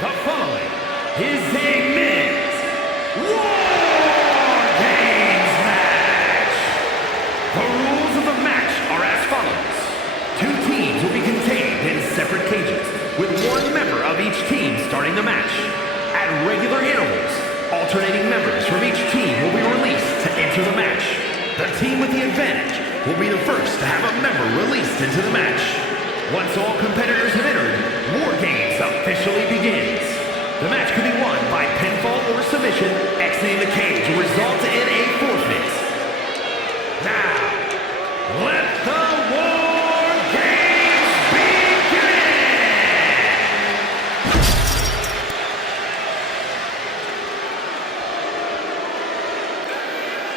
The following is a men's War Games match. The rules of the match are as follows. Two teams will be contained in separate cages, with one member of each team starting the match. At regular intervals, alternating members from each team will be released to enter the match. The team with the advantage will be the first to have a member released into the match. Once all competitors have entered, War Games officially begins. The match can be won by pinfall or submission. Exiting the cage will result in a forfeit. Now, let the War Games begin!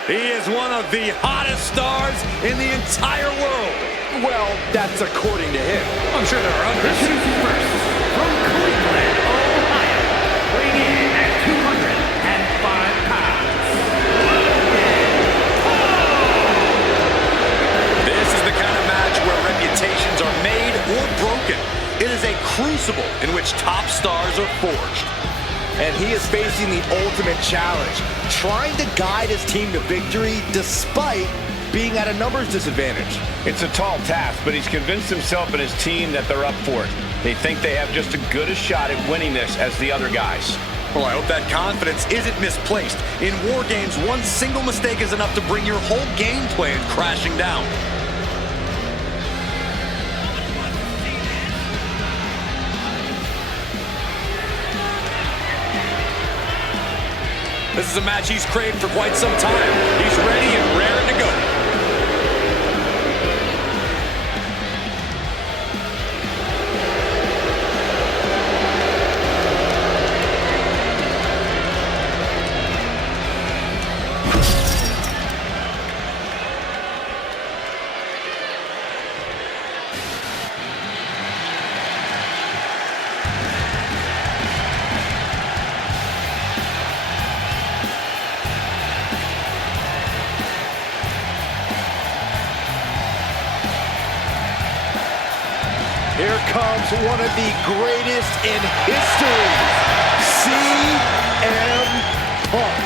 He is one of the hottest stars in the entire world. Well, that's according to him. I'm sure there are others. Introducing first, from Cleveland, Ohio, weighing in at 205 pounds, Logan Paul! This is the kind of match where reputations are made or broken. It is a crucible in which top stars are forged. And he is facing the ultimate challenge, trying to guide his team to victory despite being at a numbers disadvantage. It's a tall task, but he's convinced himself and his team that they're up for it. They think they have just as good a shot at winning this as the other guys. Well, I hope that confidence isn't misplaced. In War Games, one single mistake is enough to bring your whole game plan crashing down. This is a match he's craved for quite some time. He's ready and raring to go. Here comes one of the greatest in history, CM Punk.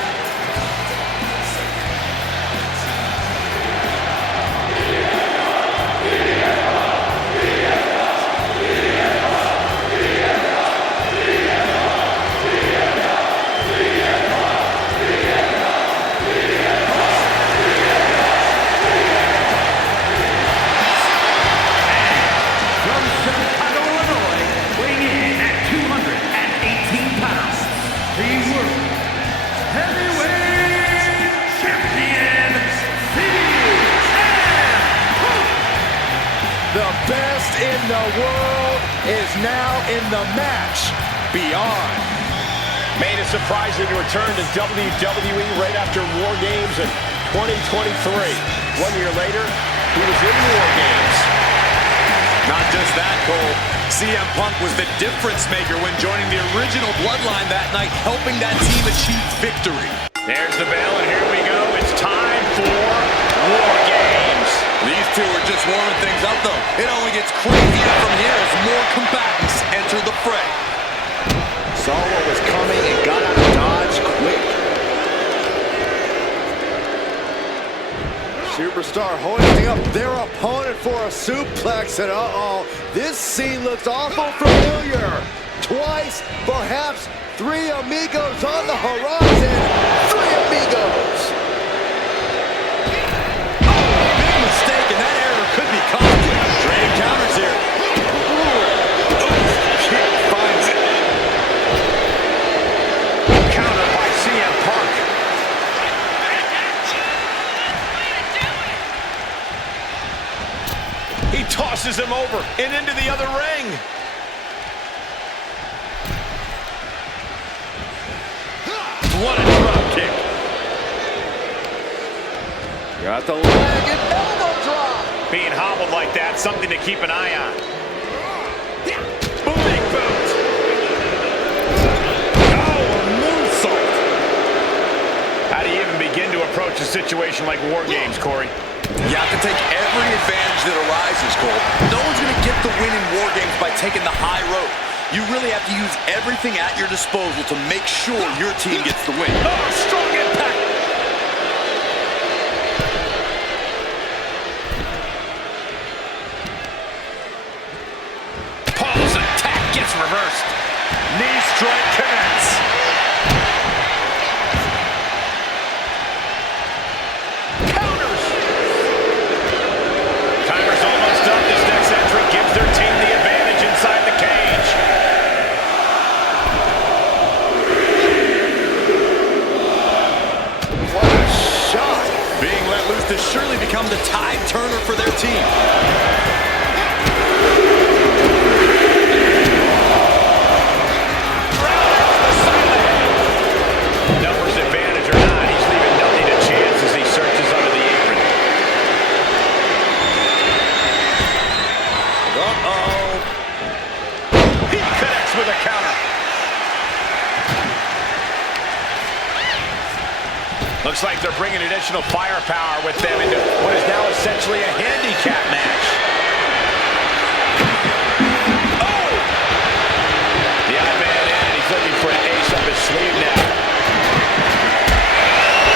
The best in the world is now in the match beyond. Made a surprising return to WWE right after War Games in 2023. 1 year later, he was in War Games. Not just that, Cole. CM Punk was the difference maker when joining the original Bloodline that night, helping that team achieve victory. There's the bell, and here we go. It's time for War Games. These two are just warming things up, though. It only gets crazier from here as more combatants enter the fray. Saw what was coming and got out of dodge quick. Superstar hoisting up their opponent for a suplex, and uh-oh, this scene looks awful familiar. Twice, perhaps three amigos on the horizon. Three amigos. Mistake, and that error could be costly. Trading counters here. Finds it. Counter by CM Punk. He tosses him over and into the other ring. What a drop kick. Got the leg and elbow drop. Being hobbled like that, something to keep an eye on. Big boot. Oh, a moonsault. How do you even begin to approach a situation like War Games, Corey? You have to take every advantage that arises, Cole. No one's going to get the win in War Games by taking the high road. You really have to use everything at your disposal to make sure your team gets the win. Oh, strong impact. Paul's attack gets reversed. Knee strike connects. Counters. Timer's almost up. This next entry gives their team the advantage inside the cage. What a shot. Being let loose to surely become the tide turner for their team. Numbers advantage or not, he's leaving nothing to chance as he searches under the apron. Uh-oh. He connects with a counter. Looks like they're bringing additional firepower with them into what is now essentially a handicap match. Oh! The odd man in, he's looking for an ace up his sleeve now.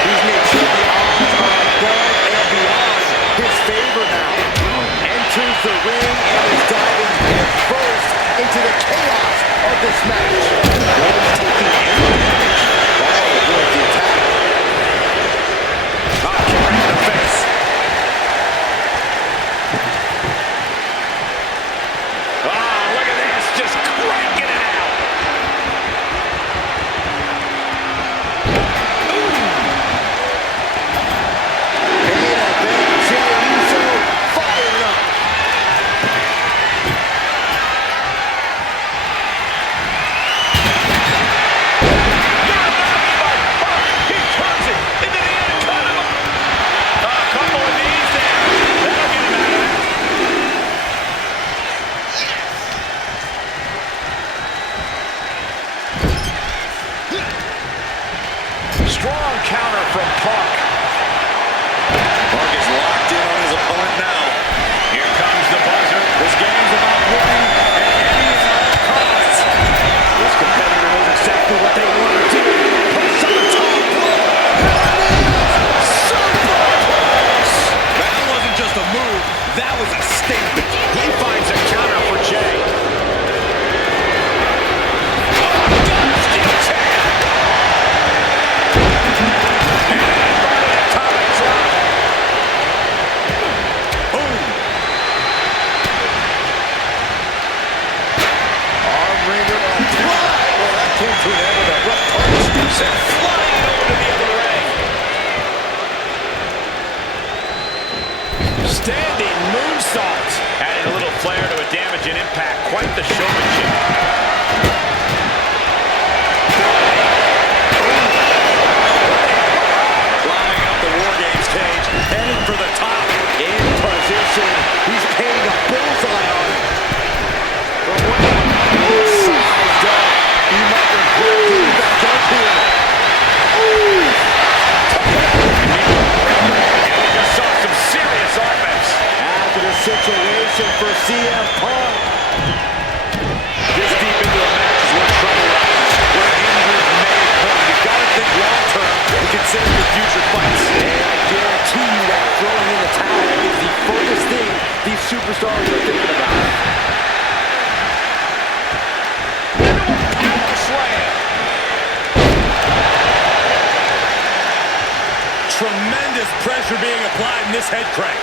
He's made sure the odds are above and beyond his favor now. Enters the ring and is diving head first into the chaos of this match. Rhodes taking any damage. Ball avoids the attack. Oh, kick right in the face. Oh, look at this, just cranking it out. Main Event Jey Uso fired up. He turns it into the Anaconda. A couple of knees there. That'll get him out of it. Strong counter from Punk. Punk is locked in on his opponent now. Here comes the buzzer. This game's about winning and ending at all costs. This competitor knows exactly what they want to do. Puts on the top rope. Superplex. That wasn't just a move, that was a statement. He finds a counter for Jey. Steel chair. And an atomic drop. Boom. Arm wringer applied. Well, that came to an end with a rough punch. Sent flying over to the other ring. Standing moonsault. Adding a little flair to a damage and impact. Quite the showmanship. Climbing up the War Games cage, heading for the top. In position. He's painting a bullseye on it. From what sized up. He might regret getting back up here. And we just saw some serious offense. After the situation for CM Punk. This deep into a match is where trouble rises, where injuries may occur. You've got to think long term and consider your future fights. And I guarantee you that throwing in the towel is the furthest thing these superstars are thinking about. Power slam. Tremendous pressure being applied in this head crank.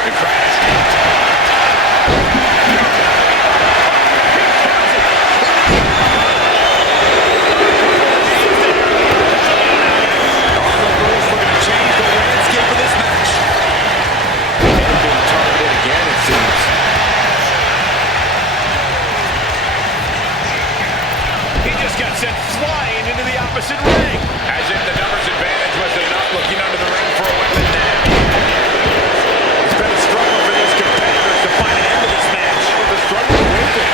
The crash. Looking to change the landscape of this match. And being targeted again, it seems. He just got sent flying into the opposite ring. As if the numbers advantage was enough, looking under the ring for a weapon now. It's been a struggle for these competitors to find an end to this match. The struggle with it.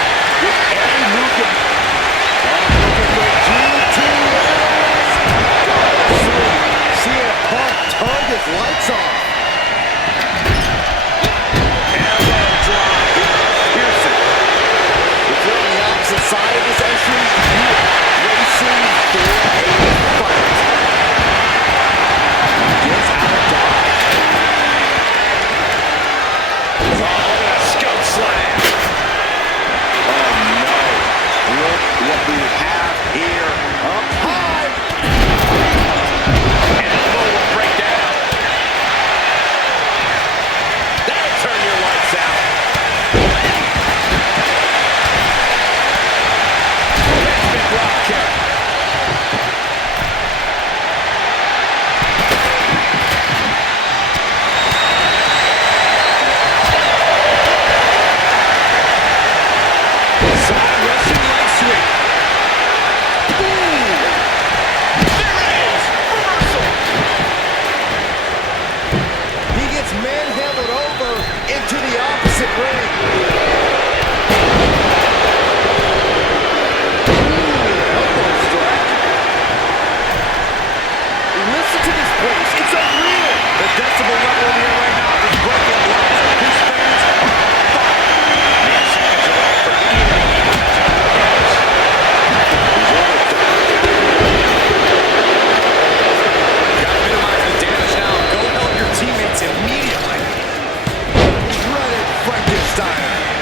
style.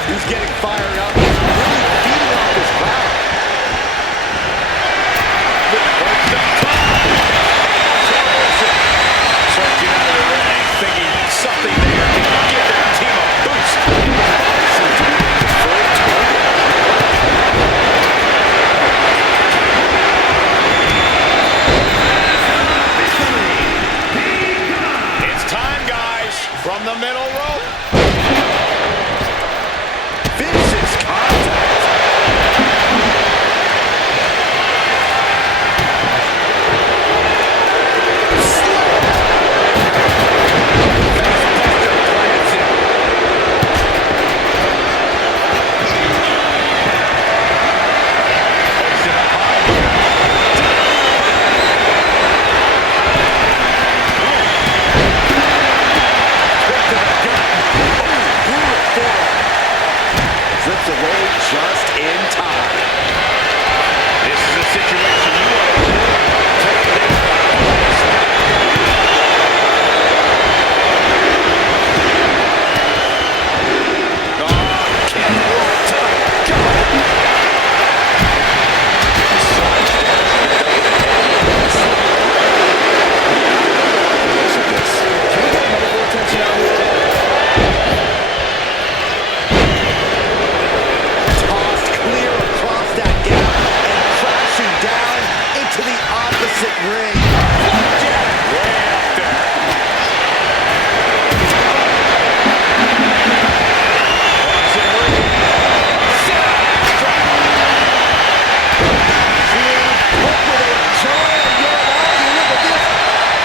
He's getting fired up, really feeding off his crowd. Searching out of the ring, thinking something there can give their team a boost. It's time, guys, from the middle rope. Vicious contact. Slips away just in time. This is a situation you want to take it in. Tossed clear across that gap and crashing down into the opposite ring. Way up there. Bronson Reed.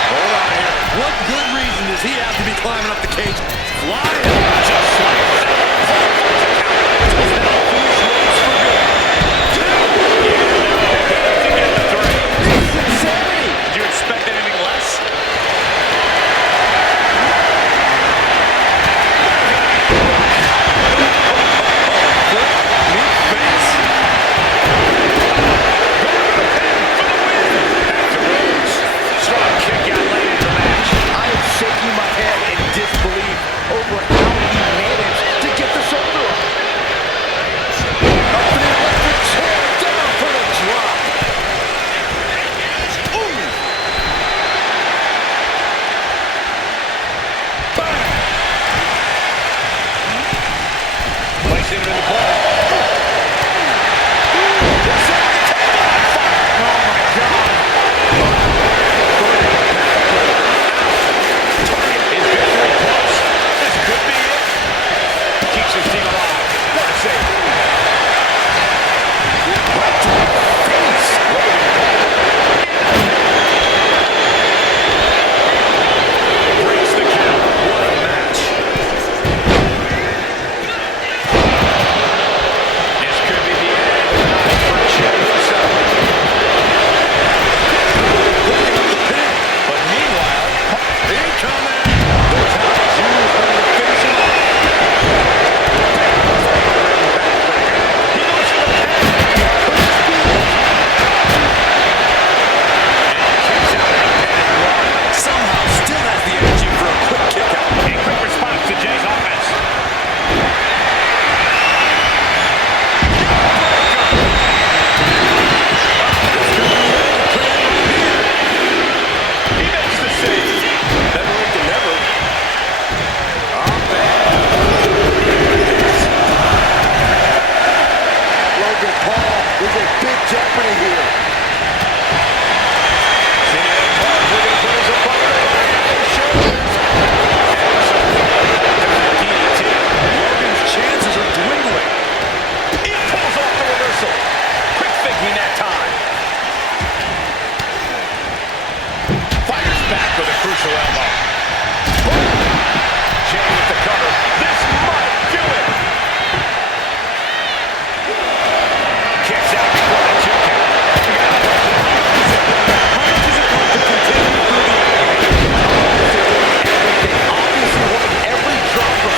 Hold on here. What good reason does he have to be climbing up the cage? Flying just like that. Does that finish Rhodes for good? To get the three. This is insanity. Did you expect anything less? Meat face. Going to the pin for the win. Back to Rhodes. Strong kick out late in the match. I am shaking my head in disbelief over how he managed to get the shoulder up. Up for the electric chair, down for the drop. Ooh. Bang. Placing him in the corner. Is victory close? This could be it. Keeps his team alive. What a save. Right to the face. Breaks the count. What a match. This could be the end for Jey Uso. But meanwhile, incoming. There's how he's used on the finishing line. He goes for the pin. And kicks out at a pin and one. Somehow still has the energy for a quick kick out. A quick response to Jay's offense. He makes the save. Better late than never. Logan Paul is in big jeopardy here. CM Punk looking for his opponent on his shoulders. And something like DDT. Logan's chances are dwindling. He pulls off the reversal. Quick thinking that time. Fires back with a crucial elbow. Jey with the cover. This might do it. Kicks out before the 2 count. How much is it going to continue through the everything? Obviously wanting every drop of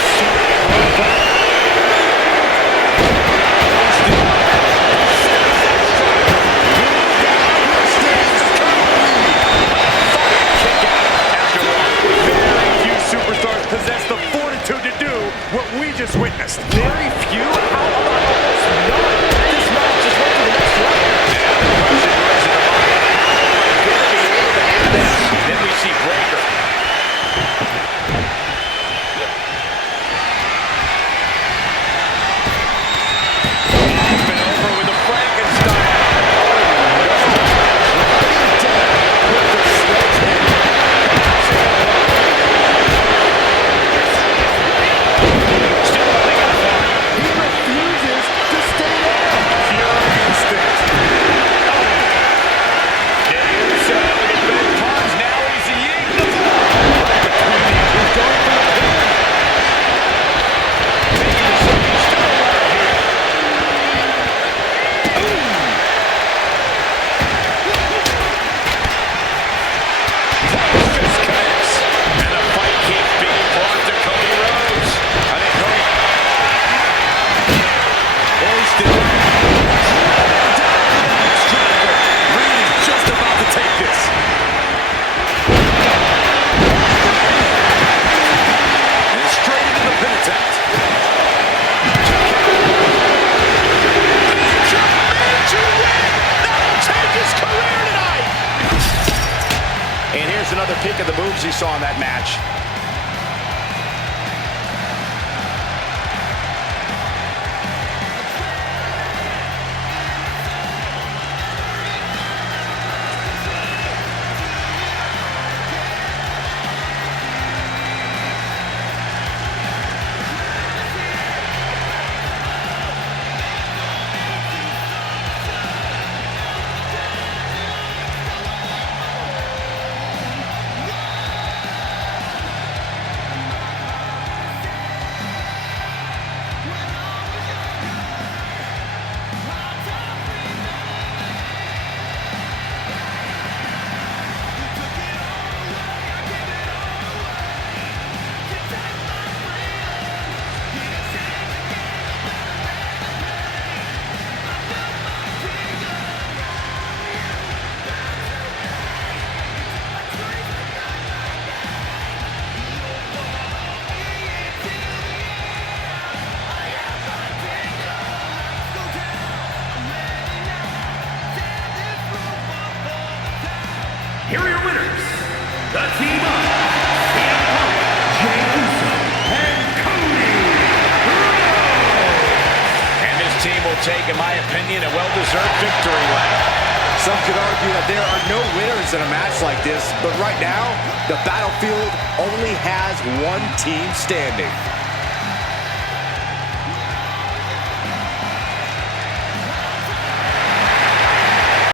After all, very few superstars possess the fortitude to do what we just witnessed. Very few, how about almost none? This match just went to the next level. Now the question is in the mind, how am I going to be able to end this? Then we see Breakker. Up and over with the Frankenstein. Another peek at the moves he saw in that match. Here are your winners, the team of CM Punk, Jey Uso, and Cody Rhodes. And this team will take, in my opinion, a well-deserved victory lap. Some could argue that there are no winners in a match like this, but right now, the battlefield only has one team standing.